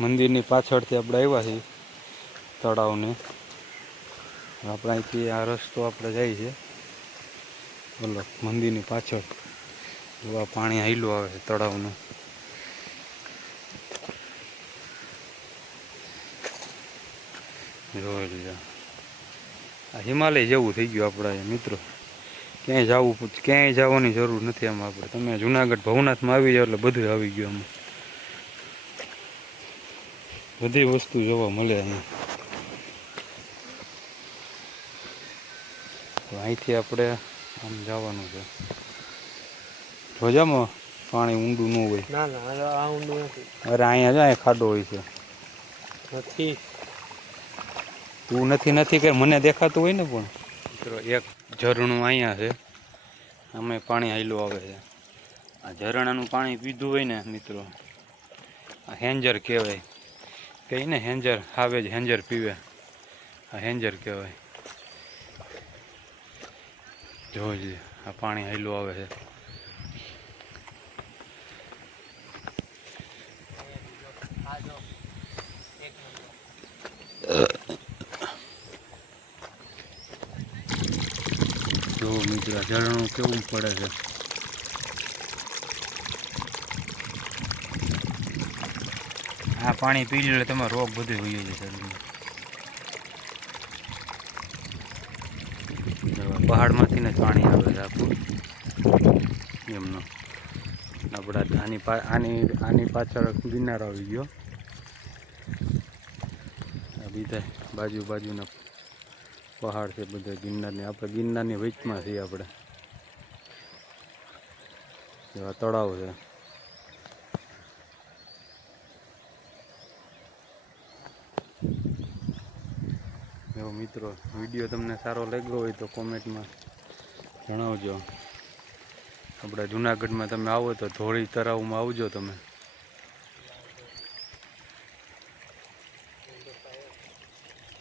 મંદિરની પાછળથી આપણે આવ્યા છીએ તળાવને. આપણે અહીંથી આ રસ્તો આપણે જાય છે. બોલો, મંદિરની પાછળ. જોવા પાણી હાઈલું આવે છે તળાવનું. જોઈ આ હિમાલય જેવું થઈ ગયું આપણા મિત્રો. ક્યાંય જવું ક્યાંય જવાની જરૂર નથી આમ આપણે. તમે જુનાગઢ ભવનાથમાં આવી જાઓ એટલે બધું આવી ગયું આમાં. બધી વસ્તુ જોવા મળે અહીંયા અહીંથી આપણે આમ જવાનું છે. જોજામાં પાણી ઊંડું ન હોય. ના ના આ આ ઊંડું નથી. અરે અહીંયા જાય ખાડો હોય છે. નથી. તું નથી નથી કે મને દેખાતું હોય ને પણ? મિત્રો એક ઝરણું અહીંયા છે. અમે પાણી હાઈલું આવે છે. આ ઝરણાનું પાણી પીધું હોય ને મિત્રો. આ હેન્જર કહેવાય. કહી ને, હેન્જર, આવે જ, હેન્જર પીવે. આ હેન્જર કહેવાય. જોઈ આ પાણી હૈલું આવે છે. જો મિત્ર, ઝરણું કેવું પડે છે? આ પાણી પી લે એટલે તમારો રોગ બધું હોય છે શરીરમાં પહાડમાંથી ને પાણી આવે છે આખું. એમનો. આપણા આની આની આની પાછળ ગિરનાર આવી ગયો. બીજા બાજુ બાજુના પહાડ છે બધા ગિરનારની. આપણે ગિરનારની વચમાં છીએ આપણે. એવા તળાવ છે એવો મિત્રો, વીડિયો તમને સારો લાગ્યો હોય તો કોમેન્ટમાં જણાવજો. આપણે જુનાગઢમાં તમે આવો તો ધોળી તળાવમાં આવજો તમે.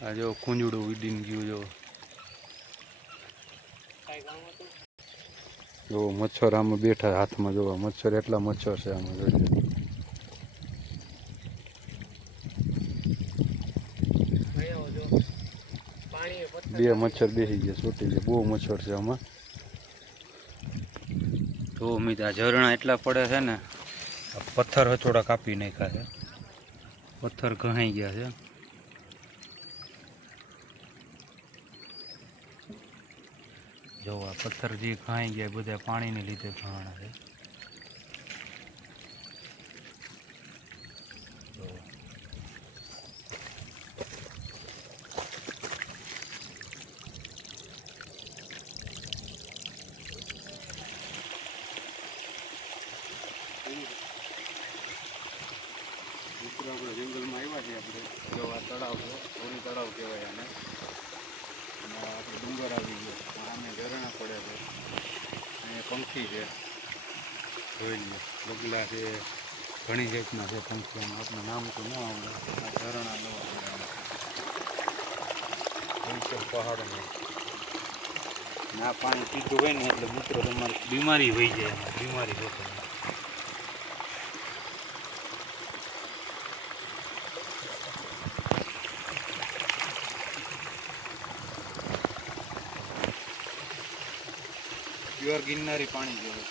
આ જો કુંજડું ઉડીને ગયું જો. જો મચ્છર આમાં બેઠા હાથમાં જોવા. મચ્છર એટલા મચ્છર છે આમાં, જોઈ લો. અહીંયા આવો જો પાણી એ પથ્થર બે મચ્છર બેસી ગયા છોટી ગયા. બહુ મચ્છર છે આમાં. તો મિત આ ઝરણા એટલા પડે છે ને પથ્થર હચોડા કાપી નાખ્યા છે. પથ્થર ઘણાઈ ગયા છે. જો આ પથ્થર જે ઘહાઈ ગયા એ બધા પાણીને લીધે ઘણા છે. મિત્રો, આપણે જંગલમાં આવ્યા છીએ આપણે. જો આ તળાવ છે તળાવ કહેવાય આને. અને આપણે ડુંગર આવી ગયો આને ઝરણા પડે છે. અહીંયા પંખી છે. જોઈ બગલા છે, ઘણી જાતના છે પંખીઓમાં આપણે નામ તો ન આવડે. આ ઝરણા નવા પહાડોમાં ના પાણી પીધું હોય ને, એટલે મિત્રો તમારે બીમારી હોઈ જાય બીમારી જોતો પ્યોર ગિરનારી પાણી જેવું.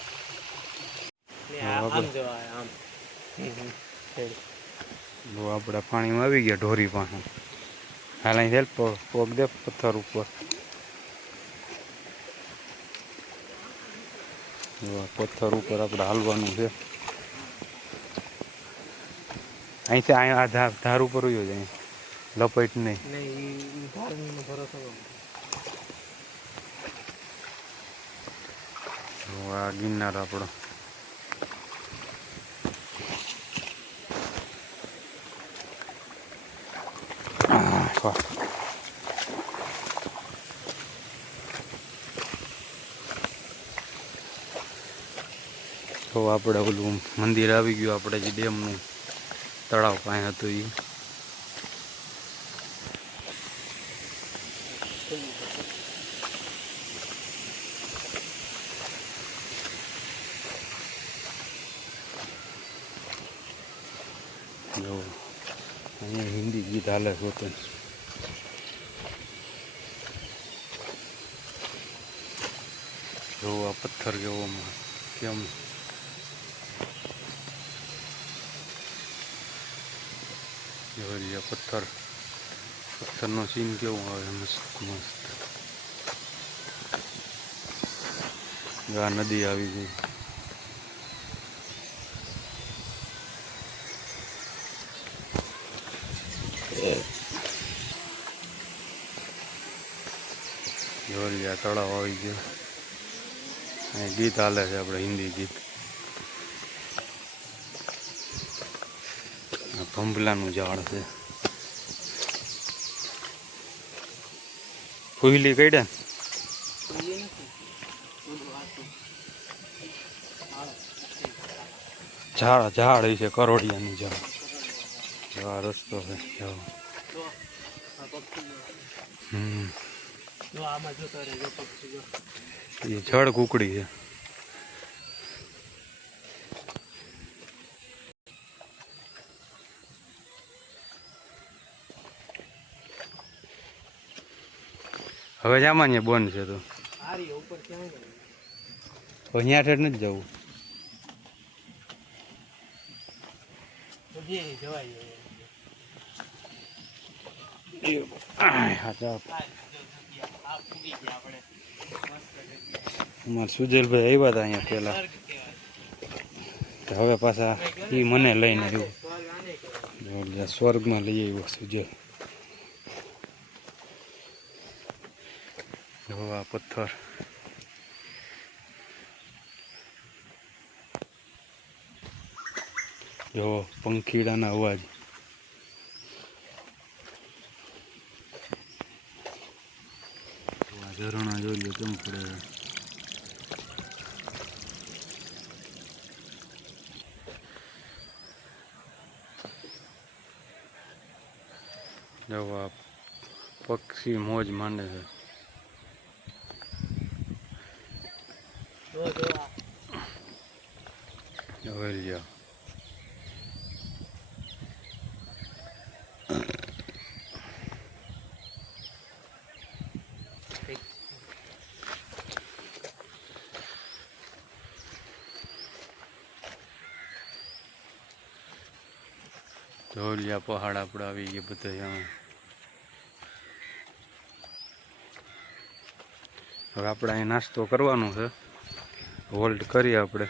જો પાણીમાં આવી ગયા ઢોરી પાસે હાલ અહીં હેલ્પ પગ દે પથ્થર ઉપર. પથ્થર ઉપર આપણે હાલવાનું છે. અહીંથી અહીં આ ધાર ધાર ઉપર રહ્યો જાય લપેટ નહીં નહીં ઈ ધાર્મિકનો ભરોસો ન કરો. જો આ ગિરનાર આપણો. તો આપણે ઓલું મંદિર આવી ગયું, આપણે જે ડેમનું તળાવ પાસે હતું એ જો અહીંયા હિન્દી ગીત જો આ પથ્થર કેવો કેમ પથ્થર પથ્થરનો સીન કેવો આવે મસ્ત મસ્ત આ નદી આવી ગઈ જોઈ આ તળાવ આવી ગયો. અહીં ગીત હાલે છે આપણે હિન્દી ગીત. ભંભલાનું ઝાડ છે. ફૂલી કઈડા? ઝાડ ઝાડ છે કરોડિયાનું ઝાડ. એવા રસ્તો છે. હમ. જો આમાં જોતો રહે પક્ષી એ જળ કુકડી છે. હવે સામાન્ય બંધ છે તો. ત્યાં ઠેઠ નથી જવું. જવાય અમારા સુજલભાઈ આવ્યા હતા અહીંયા પહેલાં. હવે પાછા એ મને લઈને આવ્યું. સ્વર્ગમાં લઈ આવ્યો સુજલ. આ પથ્થર. જો પંખીડાના અવાજ. ઝરણા જોઈ લો કેમ પડે છે. પક્ષી મોજ માંડે છે જોઈ પહાડ આપણે આવી ગયા બધા હવે આપણે અહીં નાસ્તો કરવાનો છે. હોલ્ડ કરીએ આપણે.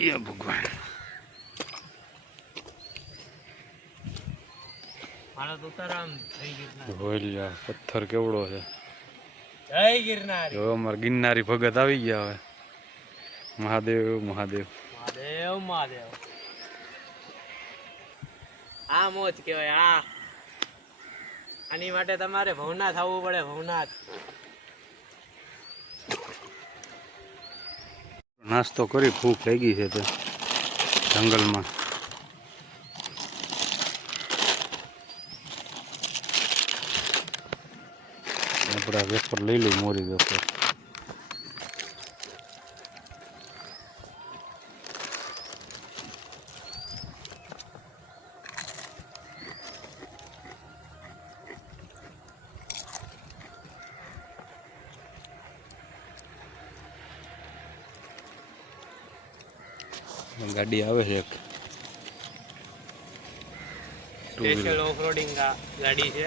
એ ભગવાન. મારો તો ઉતારામ જય ગિરનાર. જોઈ લ્યો પથ્થર કેવડો છે? અમારે ગિરનારી ભગત આવી ગયા હવે. મહાદેવ મહાદેવ. મહાદેવ મહાદેવ. આ મોજ કહેવાય આ આની માટે તમારે ભવનાથ આવવું પડે, ભવનાથ. નાસ્તો કરી, ભૂખ લાગી છે તે જંગલમાં. આપણા વેપર લઈ લઈ મોરી વેપર ગાડી આવે છે એક. સ્પેશિયલ ઓફરોડિંગ ગાડી છે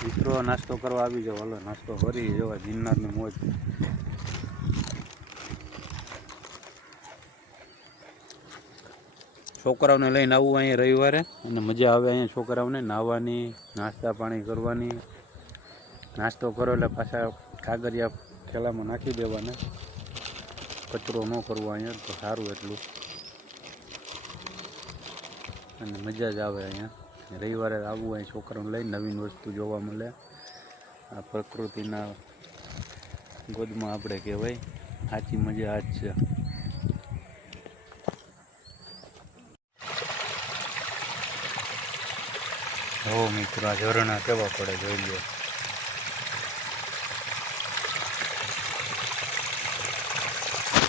મિત્રો નાસ્તો કરવા આવી જાવ હાલો, નાસ્તો કરી જવા ગિરનારની મોજ. છોકરાઓને લઈને આવવું અહીંયા રવિવારે. અને મજા આવે અહીંયા છોકરાઓને નાહવાની, નાસ્તા પાણી કરવાની. નાસ્તો કરો એટલે પાછા કાગરિયા થેલામાં નાખી દેવાના. કચરો ન કરવો અહીંયા, તો સારું એટલું. અને મજા જ આવે અહીંયા. રવિવારે આવવું હોય છોકરાઓને લઈને નવીન વસ્તુ જોવા મળે. આ પ્રકૃતિના ગોદમાં આપણે કહેવાય. સાચી મજા આ જ છે. હો મિત્રો, આ ઝરણા કેવા પડે જોઈ લો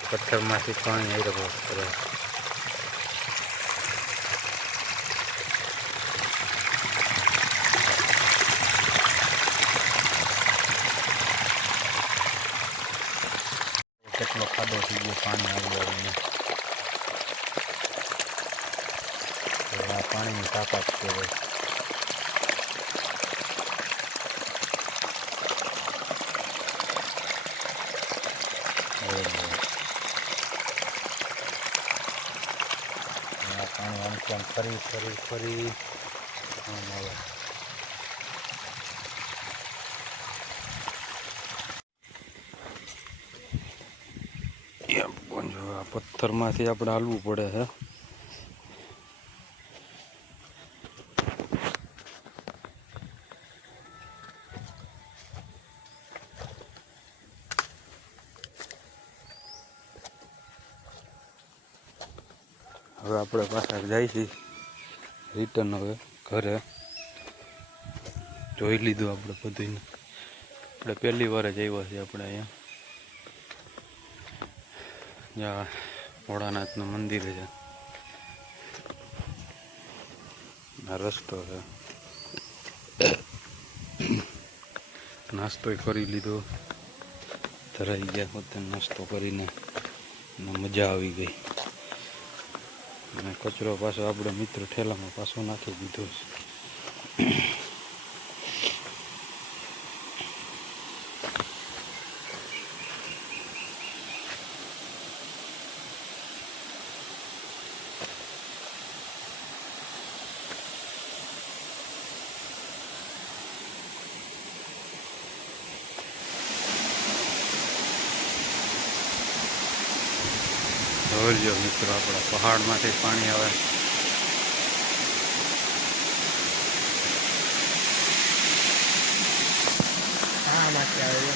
પથ્થરમાંથી પાણી આવી રહ્યો કરે કેટલો ખાડો થઈ ગયો પાણી આવી આવીને. આ પાણીની તાકાત કહેવાય ફરી ફરી ફરી? આવે એમ પણ જો આ પથ્થરમાંથી આપણે હાલવું પડે છે. હવે આપણે પાછા છે રિટર્ન હવે ઘરે. જોઈ લીધું આપણે બધું આપણે પહેલી વાર જ આવ્યા છીએ આપણે અહીંયા. ભોળાનાથનું મંદિર છે. આ રસ્તો છે. નાસ્તો કરી લીધો. ધરાઈ ગયા પોતે નાસ્તો કરીને મજા આવી ગઈ. અને કચરો પાછો આપણો મિત્ર ઠેલામાં પાછો નાખી દીધો છે. જોજો મિત્રો આપણા પહાડમાંથી પાણી આવે. હા માંથી આવે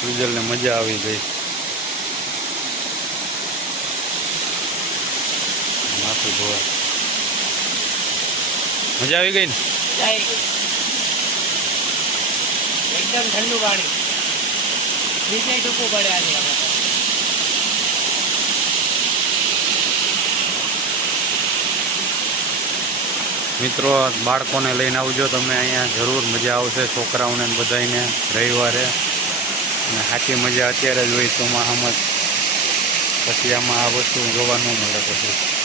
સુજલને મજા આવી ગઈ. મજા આવી ગઈ ને? એકદમ ઠંડુ પાણી. નીચે ટૂંકું પડે આજે મિત્રો બાળકોને લઈને આવજો તમે અહીંયા. જરૂર મજા આવશે છોકરાઓને બધાને રવિવારે. અને સાચી મજા અત્યારે જ હોય ચોમાસામાં જ. પછી આમાં આ વસ્તુ જોવા ન મળે પછી.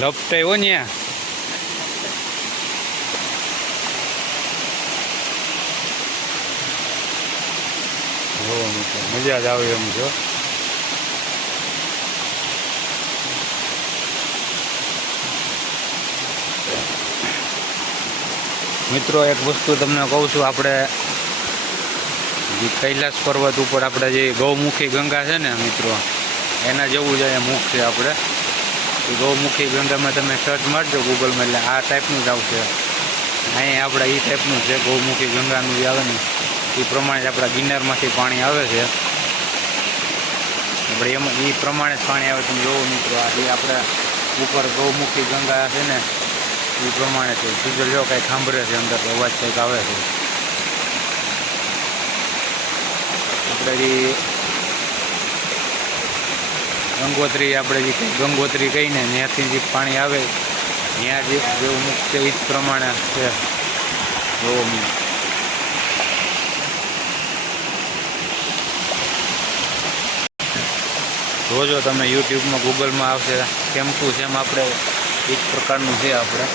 લપટાયો ને મજા જ આવે એમ છો મિત્રો એક વસ્તુ તમને કહું છું આપણે જે કૈલાસ પર્વત ઉપર આપણે જે ગૌમુખી ગંગા છે ને મિત્રો એના જેવું જ અહીંયા મુખ છે આપણે. ગૌમુખી ગંગામાં તમે સર્ચ મારજો ગૂગલમાં એટલે આ ટાઈપનું જ આવશે. અહીંયા આપણે એ ટાઈપનું છે ગૌમુખી ગંગાનું જે આવે ને. એ પ્રમાણે જ આપણા ગિરનારમાંથી પાણી આવે છે. આપણે એમ એ પ્રમાણે જ પાણી આવે તમે જોવો મિત્રો, આ જે આપણે ઉપર ગૌમુખી ગંગા છે ને એ પ્રમાણે છે. સીધો જો કાંઈ સાંભળે છે અંદર અવાજ કંઈક આવે છે. આપણે ગંગોત્રી આપણે જે ગંગોત્રી કહીને ત્યાંથી જે પાણી આવે, ત્યાં જે જેવું મુખ્ય એ જ પ્રમાણે છે. જોવો જોજો તમે યુટ્યુબમાં ગૂગલમાં આવશે. કેમ શું છે એમ આપણે એ જ પ્રકારનું છે આપણે.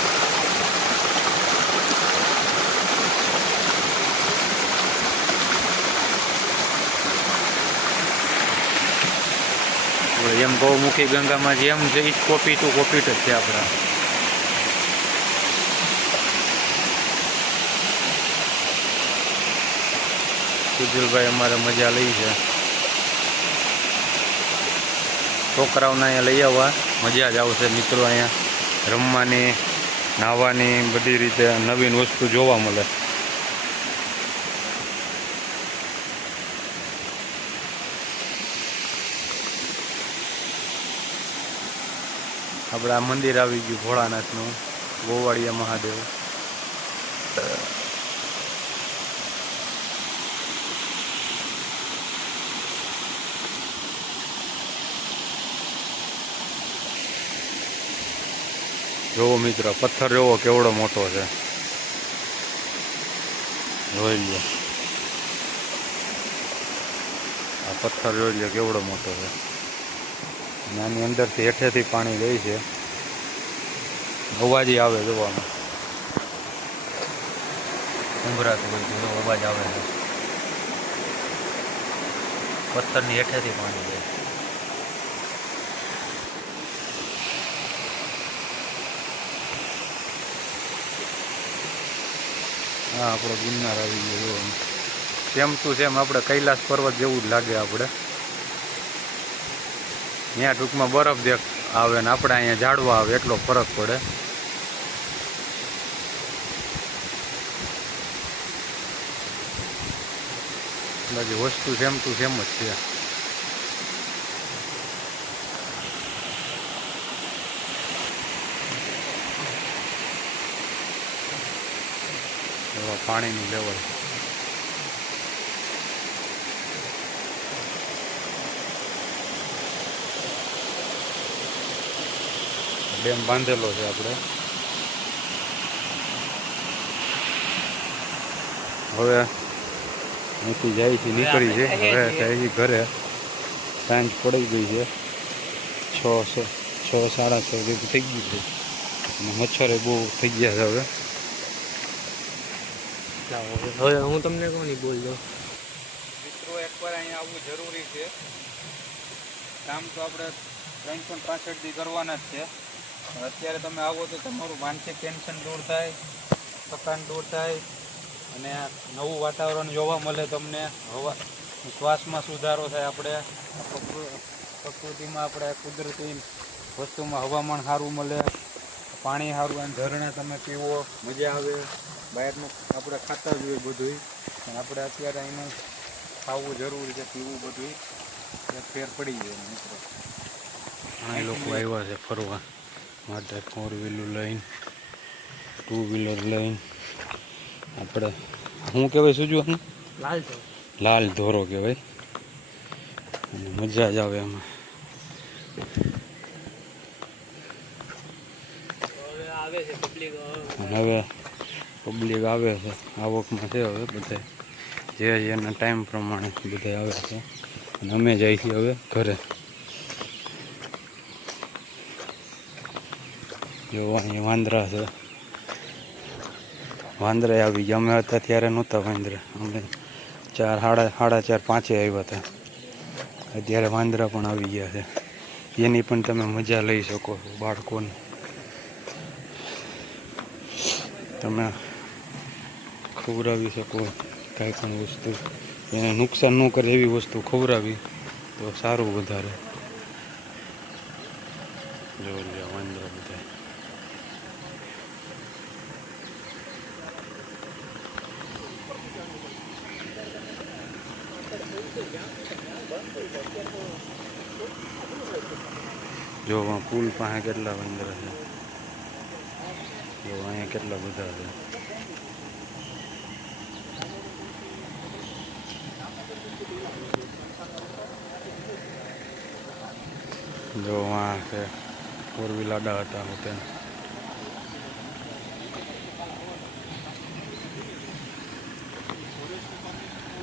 જેમ ગૌમુખી ગંગામાં જેમ છે કોપી ટુ કોપી જ છે આપણા. સુજલભાઈ અમારે મજા લઈ છે. છોકરાઓને અહીંયા લઈ આવવા. મજા જ આવશે મિત્રો અહીંયા. રમવાની, નાહવાની બધી રીતે નવીન વસ્તુ જોવા મળે. આપણે મંદિર આવી ગયું ભોળાનાથનું, ગોવાળિયા મહાદેવ. જોવો મિત્રો, પથ્થર જોવો કેવડો મોટો છે. જોઈ લો આ પથ્થર જોઈ લો કેવડો મોટો છે. અને આની અંદરથી હેઠેથી પાણી લે છે. અવાજ આવે જોવામાં. ઉંભરાતું હોય છે અવાજ આવે છે. પથ્થરની હેઠેથી પાણી લે હા આપણો ગિરનાર આવી ગયો જો સેમ ટુ સેમ આપણે કૈલાસ પર્વત જેવું જ લાગે આપણે. ત્યાં ટૂંકમાં બરફ દેખ આવે ને આપણે અહીંયા ઝાડવા આવે, એટલો ફરક પડે. બાકી વસ્તુ સેમ ટુ સેમ જ છે. પાણીનું લેવલ ડેમ બાંધેલો છે આપણે. હવે અહીંથી જાય છે નીકળી છે. હવે જાય છે ઘરે. સાંજ પડી ગઈ છે. છ સ- છ સાડા છ જેવું થઈ ગયું છે. અને મચ્છરે બહુ થઈ ગયા છે હવે. હવે હું તમને કોની બોલ દઉં મિત્રો એકવાર અહીંયા આવવું જરૂરી છે. કામ તો આપણે ત્રણસો ને પાસઠ દી કરવાના જ છે. પણ અત્યારે તમે આવો તો તમારું માનસિક ટેન્શન દૂર થાય થકાન દૂર થાય અને નવું વાતાવરણ જોવા મળે તમને. હવા, શ્વાસમાં સુધારો થાય આપણે. પ્રકૃતિમાં આપણે કુદરતી વસ્તુમાં હવામાન સારું મળે, પાણી સારું અને ઝરણા તમે પીવો, મજા આવે. બહારનું આપણે ખાતા જ હોય બધું અને આપણે અત્યારે અહીંનું ખાવું જરૂરી છે, પીવું બધું ફેર પડી જાય મિત્રો. ઘણા લોકો આવ્યા છે ફરવા. માટે ફોર વ્હીલર લઈને ટુ વ્હીલર લઈને આપણે શું કહેવાય શું જોવાનું લાલ લાલ ધોરો કહેવાય. અને મજા જ આવે એમાં હવે પબ્લિક અને હવે પબ્લિક આવે છે આવકમાં છે હવે બધા. જે એના ટાઈમ પ્રમાણે બધા આવે છે. અને અમે જઈએ હવે ઘરે. જો અહીં વાંદરા છે. વાંદરા આવી ગયા. અમે હતા ત્યારે નહોતા વાંદરા. અમે ચાર, સાડા સાડા ચાર, પાંચે આવ્યા હતા. અત્યારે વાંદરા પણ આવી ગયા છે. એની પણ તમે મજા લઈ શકો બાળકોને. તમે ખવડાવી શકો કાંઈ પણ વસ્તુ. એને નુકસાન ન કરે એવી વસ્તુ ખવડાવી તો સારું વધારે. જો વાંદરા બધા. જો આ પુલ પાસે કેટલા બંદર છે જો અહીંયા કેટલા બધા છે જો આ છે ફોર વ્હીલ આડા હતા હોટેલ